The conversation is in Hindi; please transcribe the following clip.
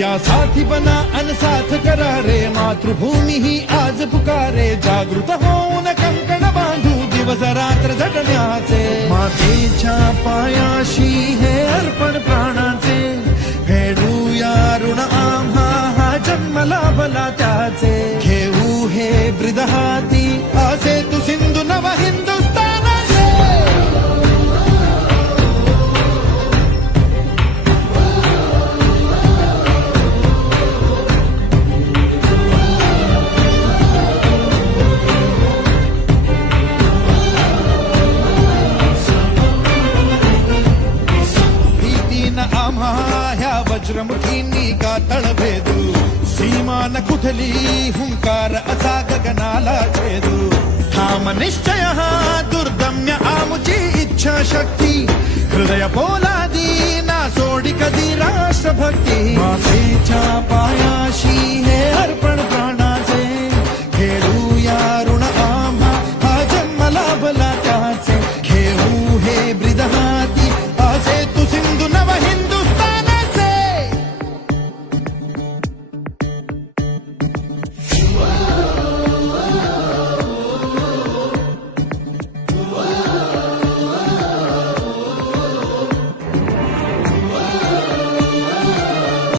या साथी बना, अनसाथ करा रे मातृभूमी ही आज पुकारे। जागृत होऊन कंकण बांधू, दिवस रात्र झटण्याचे मातेच्या पायाशी हे अर्पण प्राणाचे फेडूया ऋण आम्हा हा जन्म लाभला त्याचे घेऊ हे ब्रिद ರಾಮ ह्या ವಜ್ರಮುಖಿ ನೀಗ ತಳಬೇದು ಸೀಮಾನ ಕುಟಲಿ ಹುಂಕಾರ ಅಸಾ ಗಗನಾಲ ಛೇದು ಧಾಮ ನಿಶ್ಚಯ ದುರ್ದಮ್ಯ ಆಮುಚಿ ಇಚ್ಛಾ ಶಕ್ತಿ ಹೃದಯ ಪೋಲಾ